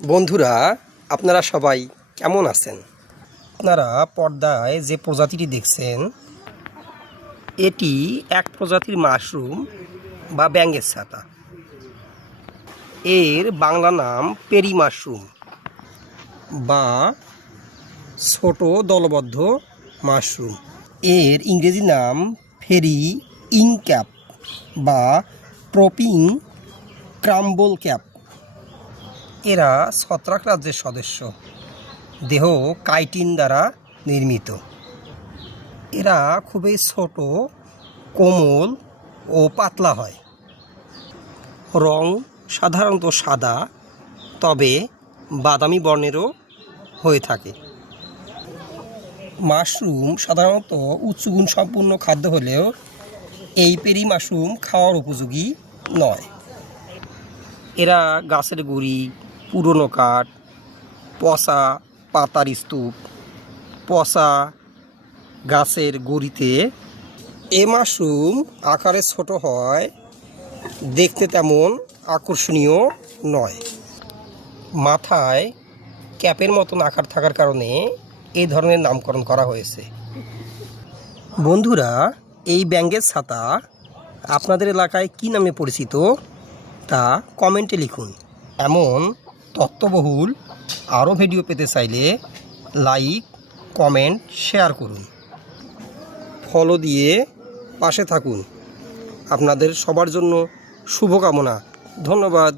বন্ধুরা, আপনারা সবাই কেমন আছেন? আপনারা পর্দায় যে প্রজাতিটি দেখছেন, এটি এক প্রজাতির মাশরুম বা ব্যাঙের ছাতা। এর বাংলা নাম পেরি মাশরুম বা ছোট দলবদ্ধ মাশরুম। এর ইংরেজি নাম ফেরি ইনক্যাপ বা প্রপিং ক্রাম্বল ক্যাপ। এরা ছত্রাক রাজ্যের সদস্য। দেহ কাইটিন দ্বারা নির্মিত। এরা খুবই ছোট, কোমল ও পাতলা হয়। রং সাধারণত সাদা, তবে বাদামি বর্ণেরও হয়ে থাকে। মাশরুম সাধারণত উচ্চগুণ সম্পূর্ণ খাদ্য হলেও এই পেরি মাশরুম খাওয়ার উপযোগী নয়। এরা গাছের গুড়ি পুরনো কাঠ, পচা পাতার স্তূপ, পচা গাছের গুড়িতে এ মাশরুম আকারে ছোট হয়, দেখতে তেমন আকর্ষণীয় নয়। মাথায় ক্যাপের মতন আকার থাকার কারণে এই ধরনের নামকরণ করা হয়েছে। বন্ধুরা, এই ব্যাঙ্গের ছাতা আপনাদের এলাকায় কি নামে পরিচিত তা কমেন্টে লিখুন। এমন তথ্যবহুল আরও ভিডিও পেতে চাইলে লাইক, কমেন্ট, শেয়ার করুন। ফলো দিয়ে পাশে থাকুন। আপনাদের সবার জন্য শুভকামনা। ধন্যবাদ।